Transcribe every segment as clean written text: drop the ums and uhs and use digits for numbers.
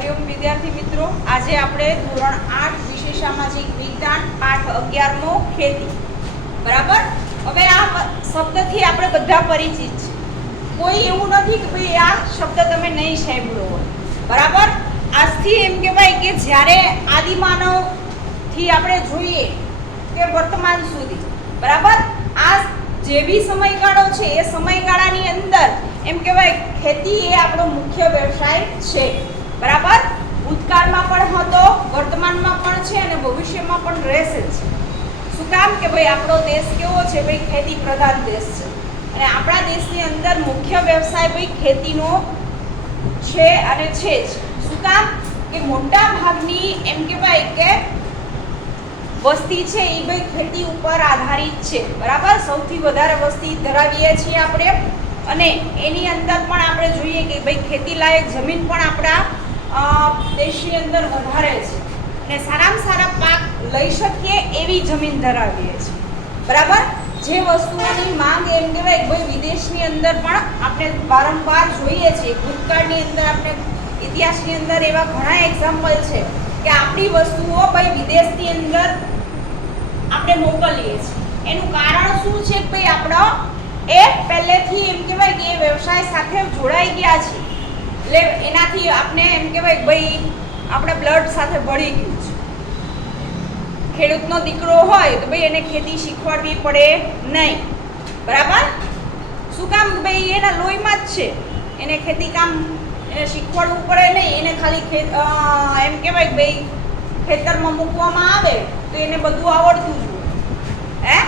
હરિઓમ વિદ્યાર્થી મિત્રો, આજે આપણે ધોરણ 8 વિષય સામાજિક વિજ્ઞાન પાઠ 11મો ખેતી. બરાબર. હવે આ શબ્દથી આપણે બધા પરિચિત છે. કોઈ એવું નથી કે ભાઈ આ શબ્દ તમે નહીં સાંભળ્યો હોય. બરાબર. આજથી એમ કહેવાય કે જ્યારે આદિમાનવથી આપણે જોઈએ કે વર્તમાન સુધી, બરાબર, આ જે બી સમયગાળો છે એ સમયગાળાની અંદર એમ કહેવાય ખેતી એ આપણો મુખ્ય વ્યવસાય છે. બરાબર. ભૂતકાળમાં પણ હતો, વર્તમાનમાં પણ છે અને ભવિષ્યમાં પણ રહેશે જ. શું કામ કે ભાઈ આપણો દેશ કેવો છે? ભાઈ ખેતી પ્રધાન દેશ છે અને આપણા દેશની અંદર મુખ્ય વ્યવસાય ભાઈ ખેતીનો છે અને છે જ. શું કામ કે મોટા ભાગની એમ કહેવાય કે વસ્તી છે એ ભાઈ ખેતી ઉપર આધારિત છે. બરાબર. સૌથી વધારે વસ્તી ધરાવીએ છીએ આપણે અને એની અંદર પણ આપણે જોઈએ કે ભાઈ ખેતી લાયક જમીન પણ આપણા દેશની અંદર વધારે છે અને સારામાં સારા પાક લઈ શકીએ એવી જમીન ધરાવીએ છીએ. બરાબર. જે વસ્તુઓની માંગ એમ કહેવાય ભાઈ વિદેશની અંદર પણ આપણે વારંવાર જોઈએ છીએ. ભૂતકાળની અંદર આપણે ઇતિહાસની અંદર એવા ઘણા એક્ઝામ્પલ છે કે આપણી વસ્તુઓ ભાઈ વિદેશની અંદર આપણે મોકલીએ છીએ. એનું કારણ શું છે કે ભાઈ આપણો એ પહેલેથી એમ કહેવાય કે એ વ્યવસાય સાથે જોડાઈ ગયા છે. એટલે એનાથી આપણે એમ કહેવાય ભાઈ આપણે બ્લડ સાથે ભળી ગયું છે. ખેડૂતનો દીકરો હોય તો ભાઈ એને ખેતી શીખવાડવી પડે નહીં. બરાબર. શું કામ? ભાઈ એના લોહીમાં જ છે. એને ખેતી કામ એને શીખવાડવું પડે નહીં. એને ખાલી એમ કહેવાય ભાઈ ખેતરમાં મૂકવામાં આવે તો એને બધું આવડતું જ હોય.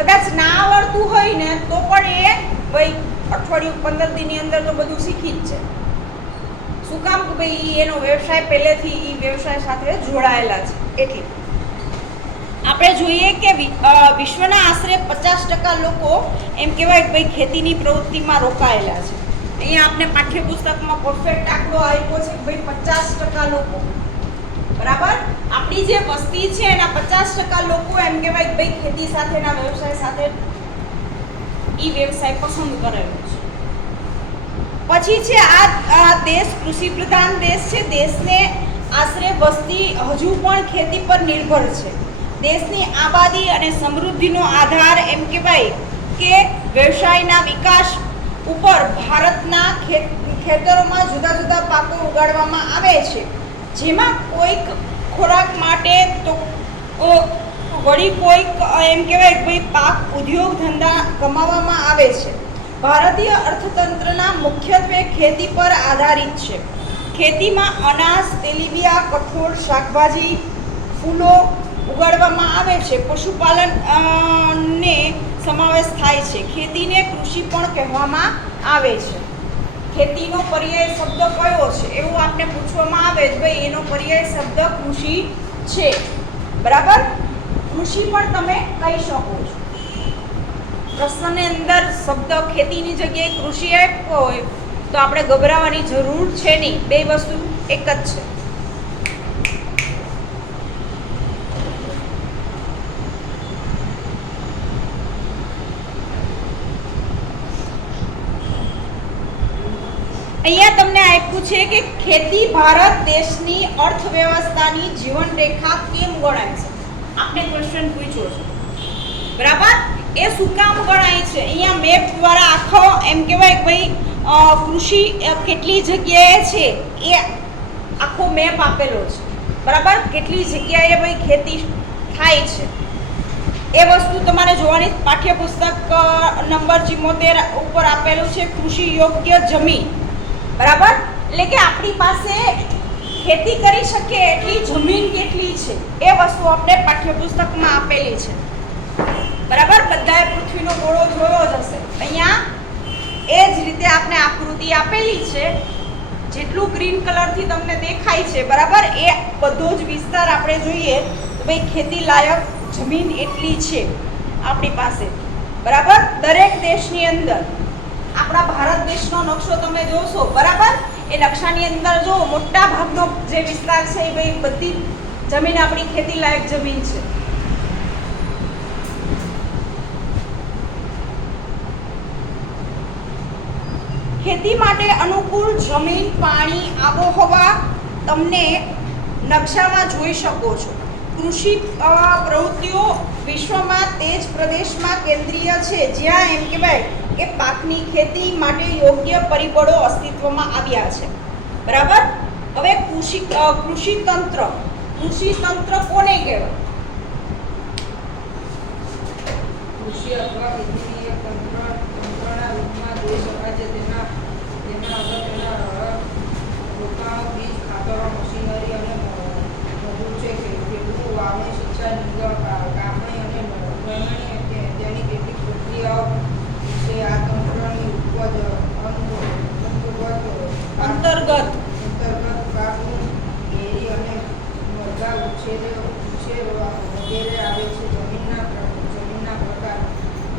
કદાચ ના આવડતું હોય ને તો પણ એ ભાઈ અઠવાડિયું 15 દિનની અંદર તો બધું શીખી જ છે. શું કામ કે ભાઈ એનો વ્યવસાય પહેલેથી એ વ્યવસાય સાથે જોડાયેલા છે. એટલે આપણે જોઈએ કે વિશ્વના આશરે 50% લોકો એમ કહેવાય કે ભાઈ ખેતીની પ્રવૃત્તિમાં રોકાયેલા છે. અહીંયા આપણે પાઠ્યપુસ્તકમાં પરફેક્ટ આંકડો આપ્યો છે કે ભાઈ 50% લોકો. બરાબર. આપણી જે વસ્તી છે એના 50% લોકો એમ કહેવાય કે ભાઈ ખેતી સાથેના વ્યવસાય સાથે ઈ વ્યવસાય પસંદ કરેલો છે. પછી છે આ દેશ કૃષિ પ્રધાન દેશ છે. દેશને આશરે વસ્તી હજુ પણ ખેતી પર નિર્ભર છે. દેશની આબાદી અને સમૃદ્ધિનો આધાર એમ કહેવાય કે વ્યવસાયના વિકાસ ઉપર ભારતના ખેતરોમાં જુદા જુદા પાકો ઉગાડવામાં આવે છે, જેમાં કોઈક ખોરાક માટે તો વળી કોઈક એમ કહેવાય કે ભાઈ પાક ઉદ્યોગ ધંધા કમાવામાં આવે છે. ભારતીય અર્થતંત્રના મુખ્યત્વે ખેતી પર આધારિત છે. ખેતીમાં અનાજ, તેલીબિયાં, કઠોળ, શાકભાજી, ફૂલો ઉગાડવામાં આવે છે. પશુપાલન ને સમાવેશ થાય છે. ખેતીને કૃષિ પણ કહેવામાં આવે છે. ખેતીનો પર્યાય શબ્દ કયો છે એવું આપણે પૂછવામાં આવે તો ભાઈ એનો પર્યાય શબ્દ કૃષિ છે. બરાબર. કૃષિ પણ તમે કહી શકો છો. પ્રશ્નની અંદર શબ્દ ખેતીની જગ્યાએ કૃષિ આપ્યો હોય તો આપણે ગભરાવાની જરૂર છે નહીં. બે વસ્તુ એક જ છે. અહીંયા તમને આપ્યું છે કે ખેતી ભારત દેશની અર્થવ્યવસ્થાની જીવનરેખા કેમ ગણાય છે. આપણે ક્વેશ્ચન પૂછ્યો છે. બરાબર. એ શું કામ ગણાય છે? અહીંયા મેપ દ્વારા આખો એમ કહેવાય કે ભાઈ કૃષિ કેટલી જગ્યાએ છે એ આખો મેપ આપેલો છે. બરાબર. કેટલી જગ્યાએ ભાઈ ખેતી થાય છે એ વસ્તુ તમારે જોવાની. પાઠ્યપુસ્તક નંબર 74 ઉપર આપેલું છે કૃષિ યોગ્ય જમીન. બરાબર. એટલે કે આપણી પાસે ખેતી કરી શકીએ એટલી જમીન કેટલી છે એ વસ્તુ આપણે પાઠ્યપુસ્તકમાં આપેલી છે. બરાબર. બધાએ પૃથ્વીનો ગોળો જોયો જ હશે. અહીંયા એ જ રીતે આપણે આકૃતિ આપેલી છે. જેટલું ગ્રીન કલરથી તમને દેખાય છે, બરાબર, એ બધો જ વિસ્તાર આપણે જોઈએ તો ભાઈ ખેતી લાયક જમીન એટલી છે આપણી પાસે. બરાબર. દરેક દેશની અંદર આપણા ભારત દેશનો નકશો તમે જોશો, બરાબર, એ નકશાની અંદર જો મોટા ભાગનો જે વિસ્તાર છે એ ભાઈ બધી જમીન આપણી ખેતી લાયક જમીન છે. ખેતી માટે અનુકૂળ જમીન, પાણી, આબોહવા તમને નકશામાં જોઈ શકો છો. કૃષિ પ્રવૃત્તિઓ વિશ્વમાં તે જ પ્રદેશમાં કેન્દ્રીય છે જ્યાં એમ કહેવાય કે પાકની ખેતી માટે યોગ્ય પરિબળો અસ્તિત્વમાં આવ્યા છે. બરાબર. હવે કૃષિ તંત્ર કોને કહેવાય? કૃષિ અથવા ખેતીની એક તંત્રના રૂપમાં જોઈ શકાય છે. તેના અગત્યના રોકાણો, બીજ, ખાતરો, મશીનરી અને મજૂર છે. ખેડૂત વાવણી, સિંચાઈ, કાપણી અને લણણી તેની કેટલીક પ્રક્રિયાઓ છે. આ તંત્રની અંતર્ગત પાકનું ડેરી અને મરઘા ઉછેર વગેરે આવે છે. જમીનના પ્રકાર,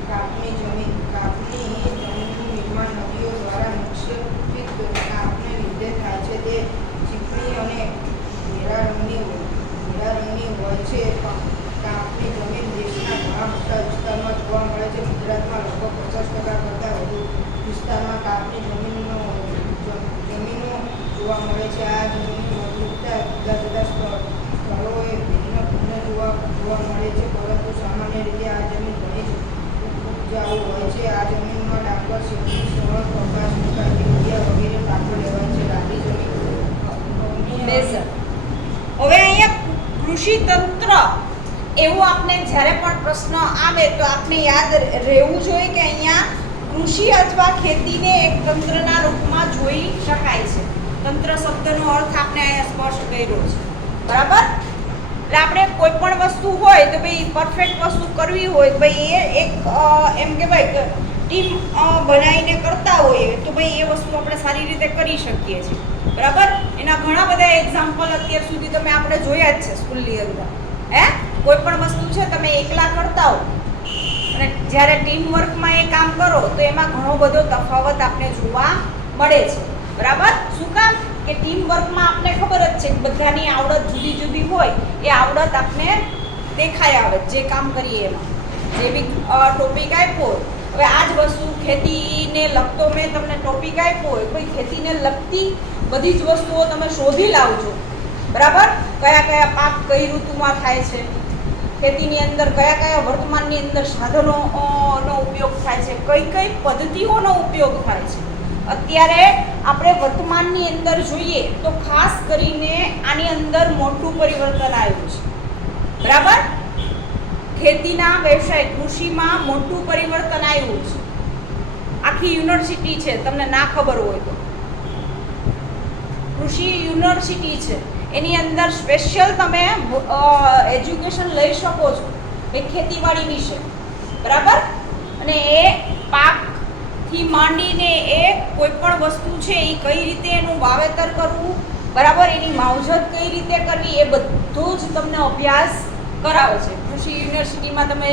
કાપની જમીનનું નિર્માણ નદીઓ દ્વારા નિક્ષેપિત કાપને લીધે થાય છે. તે ચીકણી અને ભૂરા રંગની હોય છે. કાપની જમીન દેશના ઘણા મોટા વિસ્તારમાં જોવા મળે છે. ગુજરાતમાં લગભગ 50% કરતાં વધુ વિસ્તારમાં કાપની જમીનો જોવા મળે છે. આ જમીનની મજબૂતતા જુદા જુદા સ્થળોએ ભિન્ન જોવા મળે છે, પરંતુ સામાન્ય રીતે આ જમીન ઘણી જ ઉપજાઉ હોય છે. આ જમીનમાં ડાંગર, શેરડી, સવણ, કપાસ, મકાઈ, તેલિયા વગેરે પાકો લેવાય છે. રાબી જમીન. હવે અહીંયા કૃષિ તંત્ર એવું આપણે જ્યારે પણ પ્રશ્ન આવે તો આપણે યાદ રહેવું જોઈએ કે અહીંયા કૃષિ અથવા ખેતીને એક તંત્રના રૂપમાં જોઈ શકાય છે. તંત્ર શબ્દનો અર્થ આપણે અહીંયા સ્પષ્ટ કર્યો છે. બરાબર. એટલે આપણે કોઈ પણ વસ્તુ હોય તો ભાઈ પરફેક્ટ વસ્તુ કરવી હોય તો ભાઈ એ એક એમ કહેવાય કે ટીમ બનાવીને કરતા હોઈએ તો ભાઈ એ વસ્તુ આપણે સારી રીતે કરી શકીએ છીએ. બરાબર. એના ઘણા બધા એક્ઝામ્પલ અત્યાર સુધી તમે આપણે જોયા જ છે સ્કૂલની અંદર. કોઈ પણ વસ્તુ છે તમે એકલા કરતા હો અને જ્યારે ટીમ વર્કમાં એ કામ કરો તો એમાં ઘણો બધો તફાવત આપણે જોવા મળે છે. બરાબર. શું કામ? કે ટીમ વર્કમાં આપણે ખબર જ છે કે બધાની આવડત જુદી જુદી હોય. એ આવડત આપણે દેખાય આવે જે કામ કરીએ એમાં. જે બી ટોપિક આપ્યો હોય, હવે આ જ વસ્તુ ખેતીને લગતો મેં તમને ટોપિક આપ્યો હોય, કોઈ ખેતીને લગતી બધી જ વસ્તુઓ તમે શોધી લાવજો. બરાબર. કયા પાક કઈ ઋતુમાં થાય છે, ખેતીની અંદર કયા વર્તમાનની અંદર સાધનોનો ઉપયોગ થાય છે, કઈ પદ્ધતિઓનો ઉપયોગ થાય છે. અત્યારે આપણે વર્તમાનની અંદર જોઈએ તો ખાસ કરીને આની અંદર મોટું પરિવર્તન આવ્યું છે. બરાબર. ખેતીના વ્યવસાય કૃષિમાં મોટું પરિવર્તન આવ્યું છે. આખી યુનિવર્સિટી છે, તમને ના ખબર હોય તો કૃષિ યુનિવર્સિટી છે, એની અંદર સ્પેશિયલ તમે એજ્યુકેશન લઈ શકો છો એ ખેતીવાડી વિશે. બરાબર. અને એ પાકથી માંડીને એ કોઈ પણ વસ્તુ છે એ કઈ રીતે એનું વાવેતર કરવું, બરાબર, એની માવજત કઈ રીતે કરવી, એ બધું જ તમને અભ્યાસ કરાવે છે. કૃષિ યુનિવર્સિટીમાં તમે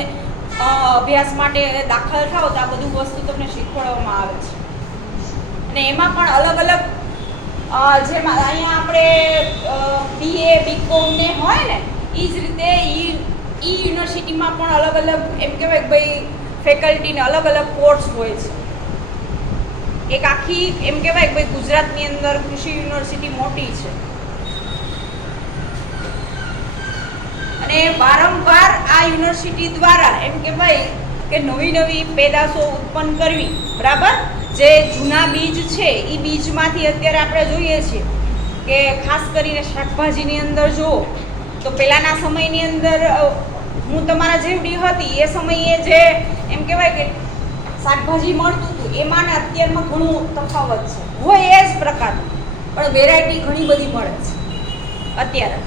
અભ્યાસ માટે દાખલ થાઓ તો આ બધું વસ્તુ તમને શીખવાડવામાં આવે છે. અને એમાં પણ અલગ અલગ જેમ અહીંયા આપણે BA BCom ને હોય ને એ જ રીતે યુનિવર્સિટીમાં પણ અલગ અલગ એમ કહેવાય કે ભાઈ ફેકલ્ટીને અલગ અલગ કોર્સ હોય છે. એક આખી એમ કહેવાય કે ભાઈ ગુજરાતની અંદર કૃષિ યુનિવર્સિટી મોટી છે અને વારંવાર આ યુનિવર્સિટી દ્વારા એમ કહેવાય કે નવી પેદાશો ઉત્પન્ન કરવી. બરાબર. જે જૂના બીજ છે એ બીજમાંથી અત્યારે આપણે જોઈએ છીએ કે ખાસ કરીને શાકભાજીની અંદર જુઓ તો પહેલાંના સમયની અંદર હું તમારા જેવડી હતી એ સમયે જે એમ કહેવાય કે શાકભાજી મળતું હતું એમાં ને અત્યારમાં ઘણું તફાવત છે. હોય એ જ પ્રકારનું પણ વેરાયટી ઘણી બધી મળે છે અત્યારે.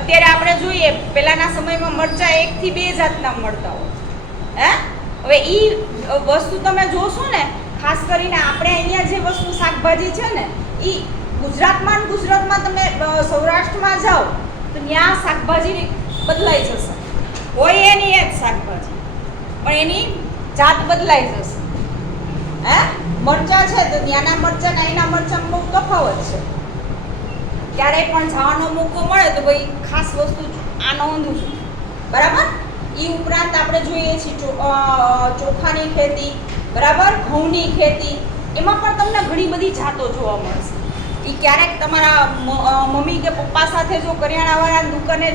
અત્યારે આપણે જોઈએ પહેલાંના સમયમાં મરચાં 1 થી 2 જાતના મળતા હોય. હવે એ વસ્તુ તમે જોશો ને, ખાસ કરીને આપણે અહીંયા જે વસ્તુ શાકભાજી છે ને એ ગુજરાતમાં તમે સૌરાષ્ટ્રમાં જાઓ તો ત્યાં શાકભાજી બદલાઈ જશે. હોય એની એ જ શાકભાજી પણ એની જાત બદલાઈ જશે. મરચાં છે તો ત્યાંના મરચાં અહીંના મરચાં બહુ તફાવત છે. ક્યારેય પણ જવાનો મોકો મળે તો ભાઈ ખાસ વસ્તુ આ નોંધું છું. બરાબર. એ ઉપરાંત આપણે જોઈએ છીએ ચોખાની ખેતી, બરાબર, ઘઉંની ખેતી, એમાં પણ તમને ઘણી બધી જાતો જોવા મળશે. એ ક્યારેક તમારા મમ્મી કે પપ્પા સાથે જો કરિયાણાવાળાની દુકાને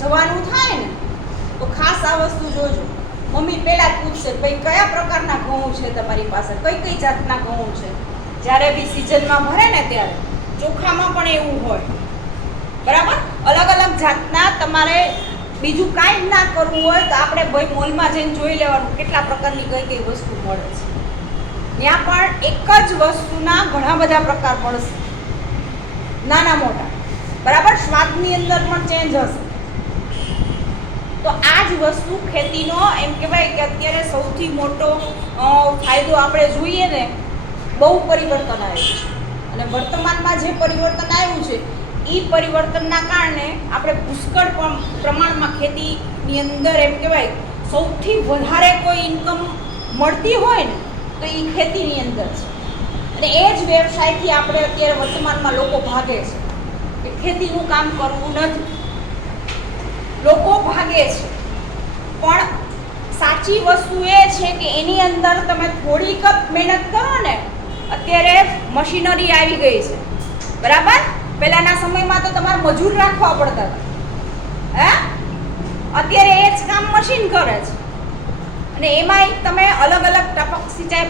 જવાનું થાય ને તો ખાસ આ વસ્તુ જોજો. મમ્મી પહેલાં જ પૂછશે ભાઈ કયા પ્રકારના ઘઉં છે તમારી પાસે, કઈ કઈ જાતના ઘઉં છે. જ્યારે બી સિઝનમાં ભરે ને ત્યારે ચોખામાં પણ એવું હોય, બરાબર. અલગ અલગ જાતના તમારે બીજું કાંઈ જ ના કરવું હોય તો આપણે ભાઈ મોલમાં જઈને જોઈ લેવાનું કેટલા પ્રકારની કઈ કઈ વસ્તુ મળે છે. ત્યાં પણ એક જ વસ્તુના ઘણા બધા પ્રકાર મળશે, નાના મોટા, બરાબર. સ્વાદની અંદર પણ ચેન્જ હશે. તો આ જ વસ્તુ ખેતીનો એમ કહેવાય કે અત્યારે સૌથી મોટો ફાયદો આપણે જોઈએ ને, બહુ પરિવર્તન આવ્યું છે. અને વર્તમાનમાં જે પરિવર્તન આવ્યું છે એ પરિવર્તનના કારણે આપણે પુષ્કળ પ્રમાણમાં ખેતીની અંદર એમ કહેવાય સૌથી વધારે કોઈ ઇન્કમ મળતી હોય ને તો એ ખેતીની અંદર છે. અને એ જ વ્યવસાયથી આપણે અત્યારે વર્તમાનમાં લોકો ભાગે છે કે ખેતીનું કામ કરવું નથી, લોકો ભાગે છે. પણ સાચી વસ્તુ એ છે કે એની અંદર તમે થોડીક મહેનત કરો ને, અત્યારે મશીનરી આવી ગઈ છે, બરાબર. પહેલાના સમયમાં તો તમારે મજૂર રાખવા પડતા હતા, હે. અત્યારે એ જ કામ મશીન કરે છે. અને એમાંય તમે અલગ અલગ ટપક સિંચાઈ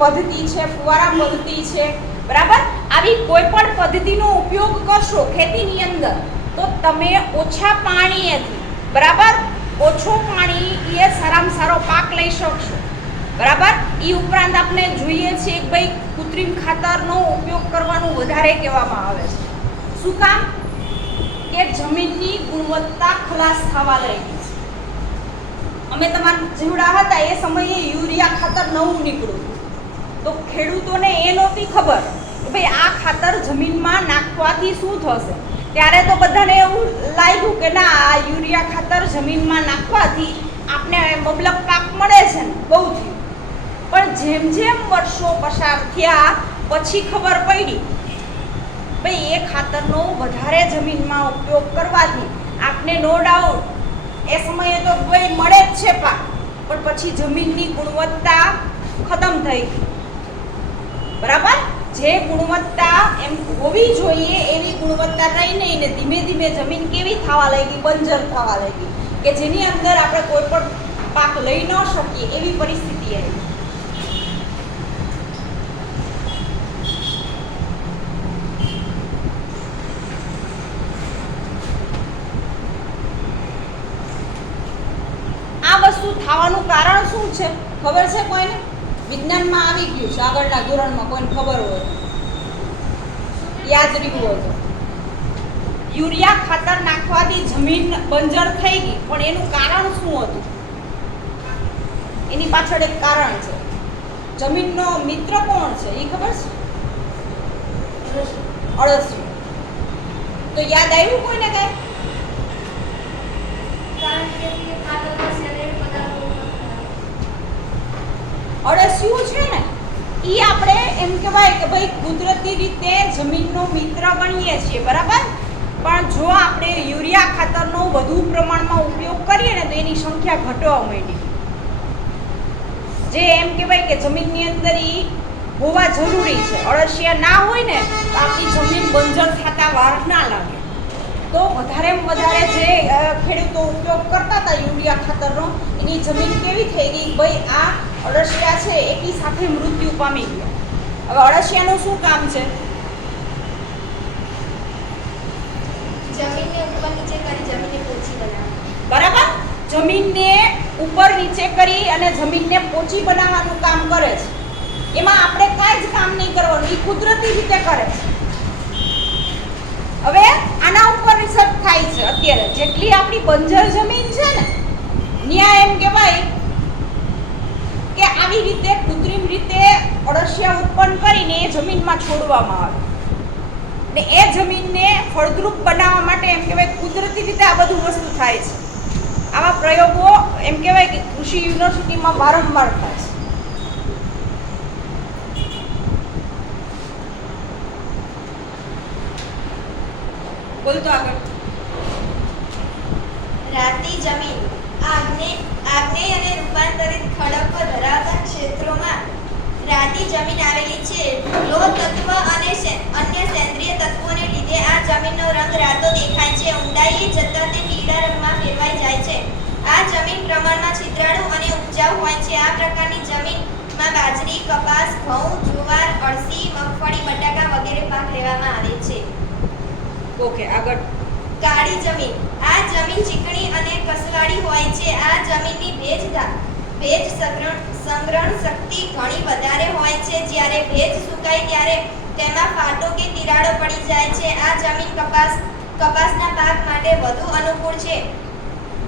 પદ્ધતિ છે, ફુવારા પદ્ધતિ છે, બરાબર. આવી કોઈ પણ પદ્ધતિનો ઉપયોગ કરશો ખેતીની અંદર તો તમે ઓછા પાણીએથી, બરાબર, ઓછો પાણી એ સારામાં સારો પાક લઈ શકશો, બરાબર. એ ઉપરાંત આપણે જોઈએ છીએ કે ભાઈ કૃત્રિમ ખાતરનો ઉપયોગ કરવાનું વધારે કહેવામાં આવે છે. શું કામ? કે જમીનની ગુણવત્તા ખલાસ થવા લાગી છે. અમે તમારા જીવડા હતા એ સમયે યુરિયા ખાતર નવું નીકળ્યું, તો ખેડૂતોને એ નહોતી ખબર કે ભાઈ આ ખાતર જમીનમાં નાખવાથી શું થશે. ત્યારે તો બધાને એવું લાગ્યું કે ના, આ યુરિયા ખાતર જમીનમાં નાખવાથી આપણે મબલક પાક મળે છે ને, બહુ થયું. પણ જેમ જેમ વર્ષો પસાર થયા પછી ખબર પડી ભાઈ એ ખાતરનો વધારે જમીનમાં ઉપયોગ કરવાથી આપણે નો ડાઉટ એ સમયે તો ભાઈ મળે જ છે પાક, પણ પછી જમીનની ગુણવત્તા ખતમ થઈ ગઈ, બરાબર. જે ગુણવત્તા એમ હોવી જોઈએ એવી ગુણવત્તા રહી નહીં ને ધીમે ધીમે જમીન કેવી થવા લાગી, બંજર થવા લાગી કે જેની અંદર આપણે કોઈ પણ પાક લઈ ન શકીએ એવી પરિસ્થિતિ આવી. થવાનું કારણ શું છે ખબર છે કોઈને? વિજ્ઞાનમાં આવી ગયું છે, આગળના ધોરણમાં કોઈને ખબર હોય, યાદ રહ્યું હોય તો. યુરિયા ખાતર નાખવાથી જમીન બંજર થઈ ગઈ, પણ એનું કારણ શું હતું? એની પાછળ એક કારણ છે. જમીનનો મિત્ર કોણ છે એ ખબર છે? અળસિયું. તો યાદ આવ્યું કોઈને કઈ? અળસિયું છે ને એ આપણે એમ કહેવાય કે ભાઈ કુદરતી રીતે જમીનનો મિત્ર ગણીએ છીએ, બરાબર. પણ જો આપણે યુરિયા ખાતરનો વધુ પ્રમાણમાં ઉપયોગ કરીએ ને તો એની સંખ્યા ઘટવા માંડી. જે એમ કહેવાય કે જમીનની અંદર એ હોવા જરૂરી છે. અળસિયા ના હોય ને તો આપણી જમીન બંજર થતા વાર ના લાગે. તો વધારેમાં વધારે જે ખેડૂતો ઉપયોગ કરતા હતા યુરિયા ખાતરનો, એની જમીન કેવી થઈ ગઈ ભાઈ, આ અળસિયા છે એકી સાથે મૃત્યુ પામી ગયા. હવે અળસિયાનું શું કામ છે? જમીનને ઉપર નીચે કરી જમીનને પોચી બનાવવી, બરાબર. જમીનને ઉપર નીચે કરી અને જમીનને પોચી બનાવવાનું કામ કરે છે. એમાં આપણે કાંઈ જ કામ નહીં કરવાનું, એ કુદરતી રીતે કરે છે. હવે આના ઉપર રિસર્ચ થાય છે અત્યારે. જેટલી આપણી બંજર જમીન છે ને ત્યાં એમ કહેવાય કે આવી રીતે કૃત્રિમ રીતે અળસિયા ઉત્પન્ન કરીને એ જમીનમાં છોડવામાં આવે ને એ જમીનને ફળદ્રુપ બનાવવા માટે એમ કહેવાય કુદરતી રીતે આ બધું વસ્તુ થાય છે. આવા પ્રયોગો એમ કહેવાય કે કૃષિ યુનિવર્સિટીમાં વારંવાર થાય છે. બોલતો આગળ. રાતી જમીન આગ્નેય અને રૂપાંતરિત ખડકો ધરાવતા ક્ષેત્રોમાં રાતી રાતી જમીન આવેલી છે. લોહ તત્વ અને અન્ય સેન્દ્રિય તત્વોને લીધે આ જમીનનો રંગ રાતો દેખાય છે. ઊંડાઈએ જતાં તે પીળા રંગમાં ફેરવાઈ જાય છે. આ જમીન પ્રમાણમાં છિદ્રાળુ અને ઉપજાઉ હોય છે. આ પ્રકારની જમીનમાં બાજરી, કપાસ, ઘઉં, જુવાર, અળસી, મગફળી, બટાકા વગેરે પાક લેવામાં આવે છે. ઓકે, આગળ. કાળી જમીન. આ જમીન ચીકણી અને કસવાળી હોય છે. આ જમીનની ભેજ સંગ્રહણ શક્તિ ઘણી વધારે હોય છે. જ્યારે ભેજ સુકાય ત્યારે તેમાં ફાટો કે તિરાડો પડી જાય છે. આ જમીન કપાસના પાક માટે વધુ અનુકૂળ છે.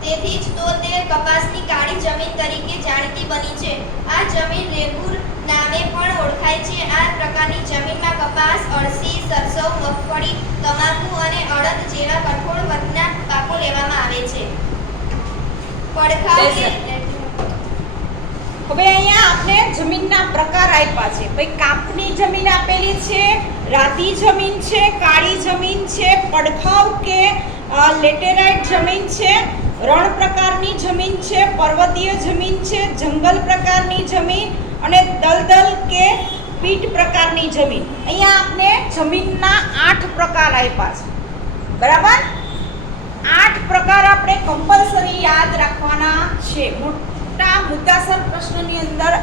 તેથી જ તો તે કપાસની કાળી જમીન તરીકે જાણીતી બની છે. આ જમીન રેગુર નામે પણ ઓળખાય છે. આ પ્રકારની જમીનમાં કપાસ, અળસી, સરસવ, મગફળી, તમાકુ અને અડદ જેવા કઠોળ વર્ગના પાકો લેવામાં આવે છે. પડખાવ કે હવે અહીંયા આપણે જમીનના પ્રકાર આપ્યા છે. ભાઈ કાપની જમીન આપેલી છે, રાતી જમીન છે, કાળી જમીન છે, પડખાવ કે લેટેરાઇટ જમીન છે, રણ પ્રકારની જમીન છે, પર્વતીય જમીન છે, જંગલ પ્રકારની જમીન અને દલદલ કે પીટ પ્રકારની જમીન. અહીંયા આપણે જમીનના 8 પ્રકાર આપ્યા છે. બરાબર? 8 પ્રકાર આપણે કમ્પલસરી યાદ રાખવાના છે. મોટા મુદ્દાસર પ્રશ્નની અંદર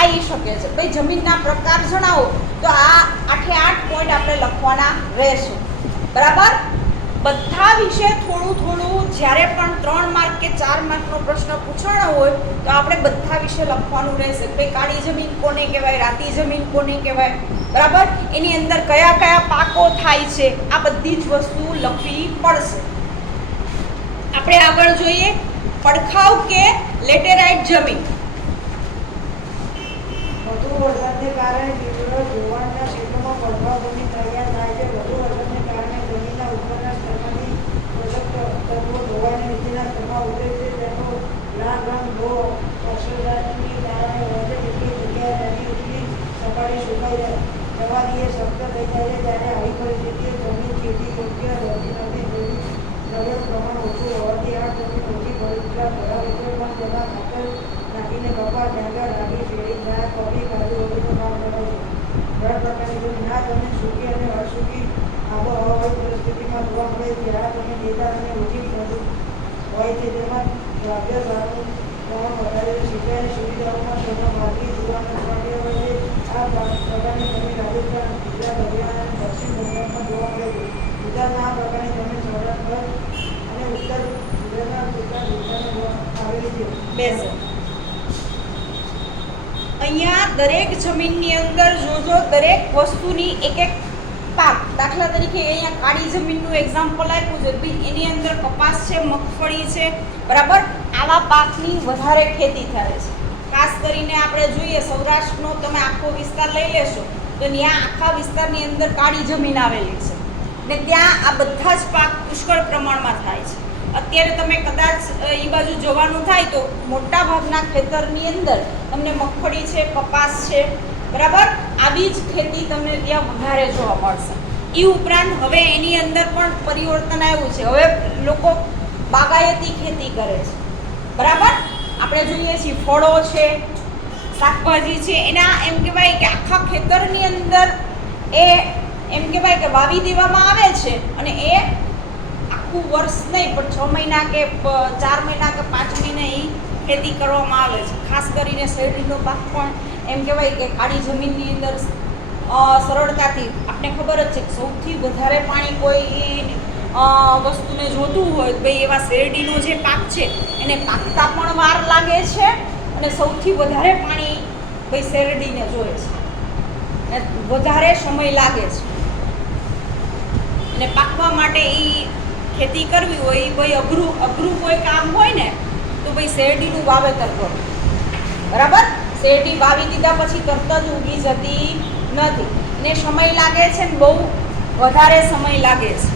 આવી શકે છે. ભાઈ જમીનના પ્રકાર જણાવો તો આ 8 પોઈન્ટ આપણે લખવાના રહેશે. બરાબર? બધા વિશે થોડું જ્યારે પણ 3 માર્ક કે 4 માર્કનો પ્રશ્ન પૂછાણો હોય તો આપણે બધા વિશે લખવાનું રહેશે. ભાઈ કાળી જમીન કોને કહેવાય, રાતી જમીન કોને કહેવાય, બરાબર? એની અંદર કયા કયા પાકો થાય છે, આ બધી જ વસ્તુ લખવી પડશે. આપણે આગળ જોઈએ પડખાવ કે લેટેરાઇટ જમીન. વધુ વરસાદને કારણે તીવ્ર ધોવાણના ક્ષેત્રોમાં પડખાવ જમીન તૈયાર થાય છે. વધુ વરસાદને કારણે જમીનના ઉપરના સ્તરમાંથી પોષક તત્વો ધોવાઈને નીચેના સ્તરમાં ઉતરે છે. તેનો લાલ રંગ ધો અક્ષરદાનની કારણે હોય છે. કેટલીક જગ્યાએ નદી ઉપરની સપાટી સુકાઈ જવાથી એ શક્ત થઈ જાય છે. ત્યારે આવી પરિસ્થિતિએ જમીન ખેતી યોગ્ય રહેતી નથી. દ્રવ્ય પ્રમાણ ઓછું હોવાથી આ જમીન ઓછી ફળદ્રુપતા ધરાવે છે. પણ તેમાં ખાતર નાખીને કપાસ, ડાંગર, રાગી, શેરડી, ચા, કોફી, કાજુ વગેરેનું કામ કરે છે. ઘણા પ્રકારની જમીન આ જમીન સૂકી અને અસૂકી આબોહવાની પરિસ્થિતિમાં જોવા મળે છે. આ જમીન દેદાર અને ઓછી ફળદ્રુપ હોય છે. તેમાં દ્રવ્ય સારનું પ્રમાણ વધારે છે. સિંચાઈની સુવિધાઓમાં તેમાં બાજરી, જુવાર અને ચોંટિયા હોય છે. આ પ્રકારની જમીન રાજસ્થાન, ગુજરાત, હરિયાણા અને દક્ષિણ બંગાળમાં જોવા મળે છે. ગુજરાતના આ પ્રકારની જમીન સૌરાષ્ટ્ર અને ઉત્તર ગુજરાતના કેટલાક વિસ્તારમાં આવેલી છે. બેસો. અહીંયા દરેક જમીનની અંદર જોજો દરેક વસ્તુની એક પાક. દાખલા તરીકે અહીંયા કાળી જમીનનું એક્ઝામ્પલ આપ્યું છે. ભાઈ એની અંદર કપાસ છે, મગફળી છે, બરાબર? આવા પાકની વધારે ખેતી થાય છે. ખાસ કરીને આપણે જોઈએ સૌરાષ્ટ્રનો તમે આખો વિસ્તાર લઈ લેશો તો ત્યાં આખા વિસ્તારની અંદર કાળી જમીન આવેલી છે ને ત્યાં આ બધા જ પાક પુષ્કળ પ્રમાણમાં થાય છે. અત્યારે તમે કદાચ એ બાજુ જવાનું થાય તો મોટા ભાગના ખેતરની અંદર તમને મગફળી છે, કપાસ છે, બરાબર? આવી જ ખેતી તમને ત્યાં વધારે જોવા મળશે. એ ઉપરાંત હવે એની અંદર પણ પરિવર્તન આવ્યું છે. હવે લોકો બાગાયતી ખેતી કરે છે, બરાબર? આપણે જોઈએ છીએ ફળો છે, શાકભાજી છે, એના એમ કહેવાય કે આખા ખેતરની અંદર એ એમ કહેવાય કે વાવી દેવામાં આવે છે અને એ આખું વર્ષ નહીં પણ 6 મહિના કે 4 મહિના કે 5 મહિના એ ખેતી કરવામાં આવે છે. ખાસ કરીને શેરડીનો પાક પણ એમ કહેવાય કે કાળી જમીનની અંદર સરળતાથી આપણે ખબર જ છે કે સૌથી વધારે પાણી કોઈ વસ્તુને જોતું હોય ભાઈ એવા શેરડીનો જે પાક છે એને પાકતા પણ વાર લાગે છે અને સૌથી વધારે પાણી ભાઈ શેરડીને જોઈએ છે અને વધારે સમય લાગે છે અને પાકવા માટે એ ખેતી કરવી હોય એ ભાઈ અઘરું કોઈ કામ હોય ને તો ભાઈ શેરડીનું વાવેતર કરો, બરાબર? શેરડી વાવી દીધા પછી તરત જ ઉગી જતી નથી એને સમય લાગે છે ને બહુ વધારે સમય લાગે છે.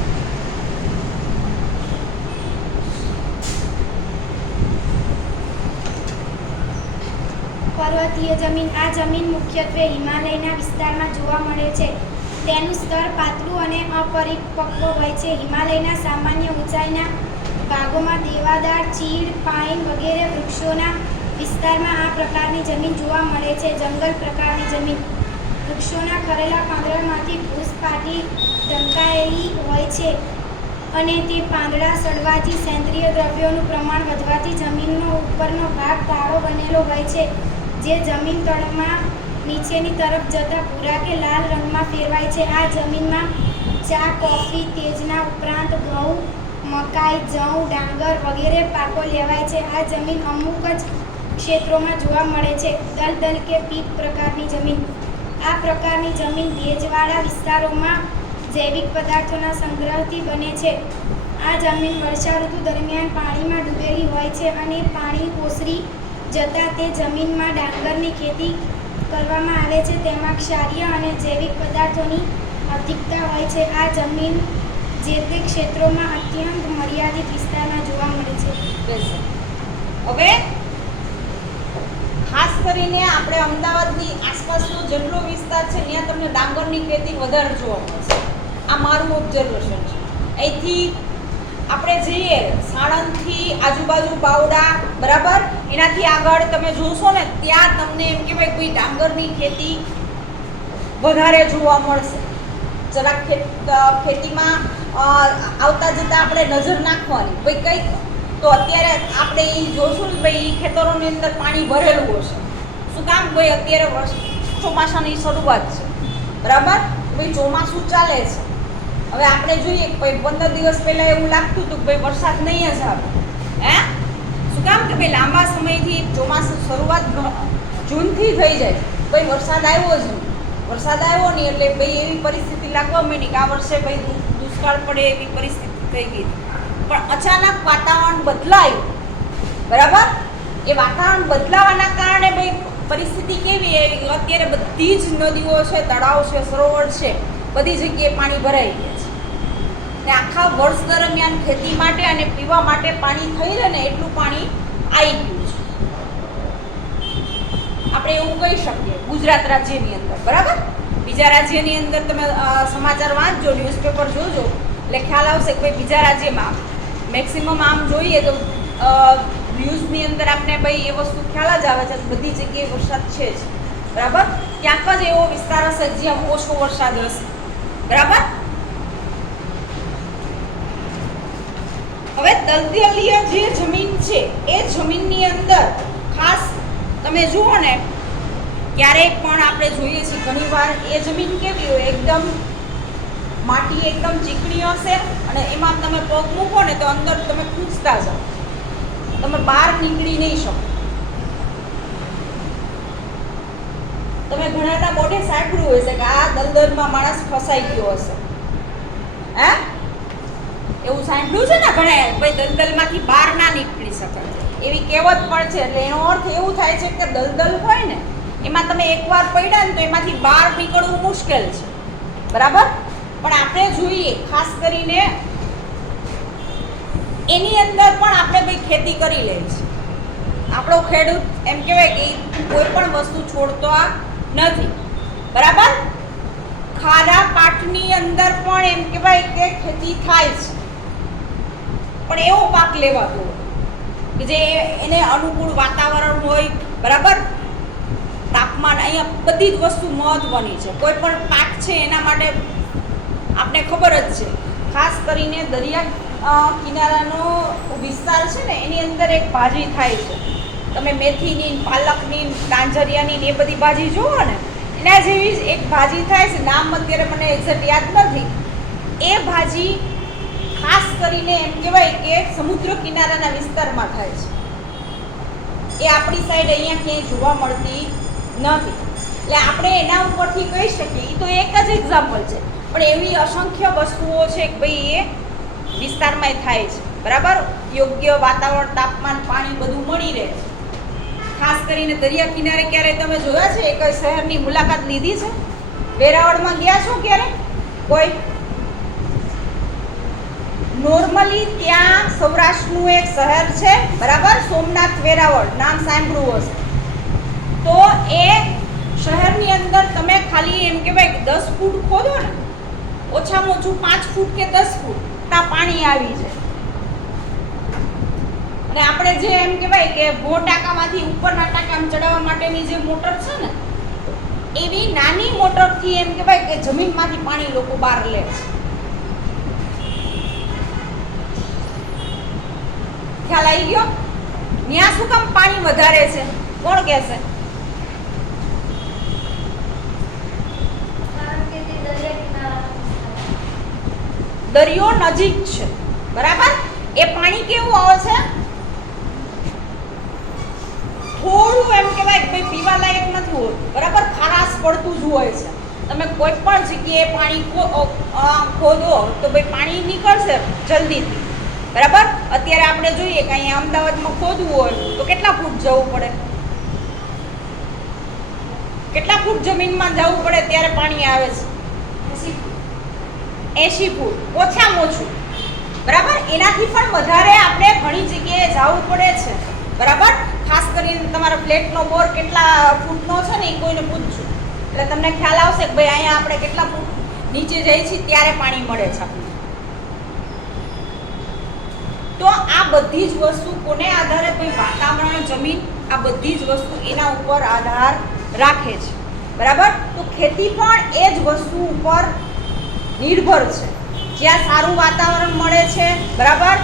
પર્વતીય જમીન. આ જમીન મુખ્યત્વે હિમાલયના વિસ્તારમાં જોવા મળે છે. તેનું સ્તર પાતળું અને અપરિપક્વ હોય છે. હિમાલયના સામાન્ય ઊંચાઈના ભાગોમાં દેવદાર, ચીડ, પાઇન વગેરે વૃક્ષોના વિસ્તારમાં આ પ્રકારની જમીન જોવા મળે છે. જંગલ પ્રકારની જમીન વૃક્ષોના ખરેલા પાંદડામાંથી ભૂસપાટી ઢંકાયેલી હોય છે અને તે પાંદડા સડવાથી સેન્દ્રિય દ્રવ્યોનું પ્રમાણ વધવાથી જમીનનો ઉપરનો ભાગ કાળો બનેલો હોય છે, જે જમીન તળમાં નીચેની તરફ જતા ભૂરા કે લાલ રંગમાં ફેરવાય છે. આ જમીનમાં ચા, કોફી, તેજના ઉપરાંત ઘઉં, મકાઈ, જવ, ડાંગર વગેરે પાકો લેવાય છે. આ જમીન અમુક જ ક્ષેત્રોમાં જોવા મળે છે. દલદલ કે પીક પ્રકારની જમીન આ પ્રકારની જમીન ભેજવાળા વિસ્તારોમાં જૈવિક પદાર્થોના સંગ્રહથી બને છે. આ જમીન વર્ષા ઋતુ દરમિયાન પાણીમાં ડૂબેલી હોય છે અને પાણી ઓસરી જતાં તે જમીનમાં ડાંગરની ખેતી કરવામાં આવે છે. તેમાં ક્ષારીય અને જૈવિક પદાર્થોની અધિકતા હોય છે. આ જમીન જે તે ક્ષેત્રોમાં અત્યંત મર્યાદિત વિસ્તારમાં જોવા મળે છે. હવે ખાસ કરીને આપણે અમદાવાદની આસપાસનો જેટલો વિસ્તાર છે ત્યાં તમને ડાંગરની ખેતી વધારે જોવા મળશે. આ મારું ઓબ્ઝર્વેશન છે. અહીંથી આપણે જઈએ સાણંદથી આજુબાજુ બાવડા, બરાબર, એનાથી આગળ તમે જોશો ને ત્યાં તમને એમ કહેવાય કોઈ ડાંગરની ખેતી વધારે જોવા મળશે. જરાક ખેતીમાં આવતા જતાં આપણે નજર નાખવાની ભાઈ કંઈક તો અત્યારે આપણે એ જોશું ને ભાઈ એ ખેતરોની અંદર પાણી ભરેલું હશે. શું કામ? ભાઈ અત્યારે ચોમાસાની શરૂઆત છે, બરાબર, ભાઈ ચોમાસું ચાલે છે. હવે આપણે જોઈએ કે ભાઈ 15 દિવસ પહેલાં એવું લાગતું હતું કે ભાઈ વરસાદ નહીં જ આવે. શું કામ? કે ભાઈ લાંબા સમયથી ચોમાસું શરૂઆત જૂનથી થઈ જાય, ભાઈ વરસાદ આવ્યો જ નહીં. વરસાદ આવ્યો નહીં એટલે ભાઈ એવી પરિસ્થિતિ લાગવા માંડી કે આ વર્ષે ભાઈ દુષ્કાળ પડે એવી પરિસ્થિતિ થઈ ગઈ. પણ અચાનક વાતાવરણ બદલાયું, બરાબર, એ વાતાવરણ બદલાવાના કારણે ભાઈ પરિસ્થિતિ કેવી આવી? અત્યારે બધી જ નદીઓ છે, તળાવ છે, સરોવર છે, બધી જગ્યાએ પાણી ભરાઈ ગયા છે. ને આખા વર્ષ દરમિયાન ખેતી માટે અને પીવા માટે પાણી થઈ રહે ને એટલું પાણી આવી ગયું છે. આપણે એવું કહી શકીએ ગુજરાત રાજ્યની અંદર, બરાબર. બીજા રાજ્યની અંદર તમે સમાચાર વાંચજો, ન્યૂઝપેપર જોજો એટલે ખ્યાલ આવશે કે ભાઈ બીજા રાજ્યમાં મેક્સિમમ આમ જોઈએ તો ન્યૂઝની અંદર આપણે ભાઈ એ વસ્તુ ખ્યાલ જ આવે છે બધી જગ્યાએ વરસાદ છે જ, બરાબર. ક્યાંક જ એવો વિસ્તાર હશે જ્યાં ઓછો વરસાદ હશે, બરાબર. હવે દલદલીય જે જમીન છે એ જમીનની અંદર ખાસ તમે જુઓ ને ક્યારેક પણ આપણે જોઈએ છીએ ઘણીવાર એ જમીન કેવી હોય, એકદમ માટી એકદમ ચીકણી હશે અને એમાં તમે પગ મૂકો ને તો અંદર તમે ખૂંચતા જાઓ, તમે બહાર નીકળી નહીં શકો. તમે ઘણાના મોઢે સાંભળ્યું હશે કે આ દલદલમાં માણસ ફસાઈ ગયો હશે. એવું સાંભળ્યું છે ને ઘણા, ભાઈ દલદલમાંથી બહાર ના નીકળી શકે એવી કહેવત પણ છે. એટલે એનો અર્થ એવું થાય છે કે દલદલ હોય ને એમાં તમે એકવાર પડ્યા ને તો એમાંથી બહાર નીકળવું મુશ્કેલ છે, બરાબર. પણ આપણે જોઈએ ખાસ કરીને એની અંદર પણ આપણે ભાઈ ખેતી કરી લે છે. આપણો ખેડૂત એમ કહેવાય કે કોઈ પણ વસ્તુ છોડતો નથી, બરાબર. ખારા પાટની અંદર પણ એમ કહેવાય કે ખેતી થાય છે, પણ એવો પાક લેવાતો હોય કે જે એને અનુકૂળ વાતાવરણ હોય, બરાબર. તાપમાન અહીંયા બધી જ વસ્તુ મહત્વની છે. કોઈ પણ પાક છે એના માટે આપણે ખબર જ છે. ખાસ કરીને દરિયા કિનારાનો વિસ્તાર છે ને એની અંદર એક ભાજી થાય છે. તમે મેથીની, પાલકની, તાંજરિયાની એ બધી ભાજી જુઓ ને એના જેવી જ એક ભાજી થાય છે. નામ અત્યારે મને એક્ઝેક્ટ યાદ નથી. એ ભાજી ખાસ કરીને એમ કહેવાય કે સમુદ્ર કિનારાના વિસ્તારમાં થાય છે. એ આપણી સાઈડ અહીંયા ક્યાંય જોવા મળતી નથી. એટલે આપણે એના ઉપરથી કહી શકીએ એ તો એક જ એક્ઝામ્પલ છે, પણ એવી અસંખ્ય વસ્તુઓ છે કે ભાઈ એ વિસ્તારમાં થાય છે, બરાબર. યોગ્ય વાતાવરણ, તાપમાન, પાણી બધું મળી રહે છે. ખાસ કરીને દરિયા કિનારે ક્યારે તમે જોયા છે એ કઈ શહેરની મુલાકાત લીધી છે? વેરાવળમાં ગયા છો ક્યારે કોઈ? નોર્મલી ત્યાં સૌરાષ્ટ્રનું એક શહેર છે, બરાબર, સોમનાથ વેરાવળ, નામ સાંભળ્યું હશે. તો એ શહેરની અંદર તમે ખાલી એમ કહેવાય કે 10 ફૂટ ખોદો ને, ઓછામાં ઓછું 5 ફૂટ કે 10 ફૂટ ત્યાં પાણી આવી જાય. અને આપણે જે એમ કહેવાય કે ભો ટાંકામાંથી ઉપરના ટાંકામાં ચડાવવા માટેની જે મોટર છે ને, એવી નાની મોટરથી એમ કહેવાય કે જમીનમાંથી પાણી લોકો બહાર લે છે. ખ્યાલ આવી ગયો? ત્યાં શું કામ પાણી વધારે છે? કોણ કહેશે? દરિયો નજીક છે, બરાબર? એ પાણી કેવું આવે છે? થોડું એમ કહેવાય કે ભાઈ પીવા લાયક નથી હોતું, બરાબર? ખારાશ પડતું જ હોય છે. તમે કોઈ પણ જગ્યાએ પાણી ખોદો તો ભાઈ પાણી નીકળશે જલ્દીથી, બરાબર? અત્યારે આપણે જોઈએ કે અહીંયા અમદાવાદમાં ખોદવું હોય તો કેટલા ફૂટ જવું પડે? કેટલા ફૂટ જમીનમાં જવું પડે ત્યારે પાણી આવે છે? 80 ફૂટ ઓછામાં ઓછું, બરાબર? એનાથી પણ વધારે આપણે ઘણી જગ્યાએ જવું પડે છે, બરાબર? ખાસ કરીને તમારા ફ્લેટનો બોર કેટલા ફૂટનો છે ને એ કોઈને પૂછજો એટલે તમને ખ્યાલ આવશે કે ભાઈ અહીંયા આપણે કેટલા ફૂટ નીચે જઈએ છીએ ત્યારે પાણી મળે છે આપણને. તો આ બધી જ વસ્તુ કોને આધારે? ભાઈ વાતાવરણ, જમીન, આ બધી જ વસ્તુ એના ઉપર આધાર રાખે છે, બરાબર? તો ખેતી પણ એ જ વસ્તુ ઉપર નિર્ભર છે. જ્યાં સારું વાતાવરણ મળે છે, બરાબર,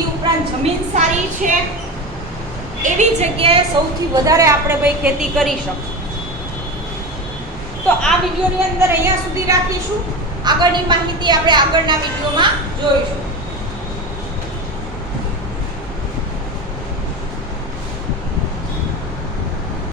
એ ઉપરાંત જમીન સારી છે, એવી જગ્યાએ સૌથી વધારે આપણે ભાઈ ખેતી કરી શકીએ. તો આ વિડીયોની અંદર અહીંયા સુધી રાખીશું. આગળની માહિતી આપણે આગળના વિડીયોમાં જોઈશું.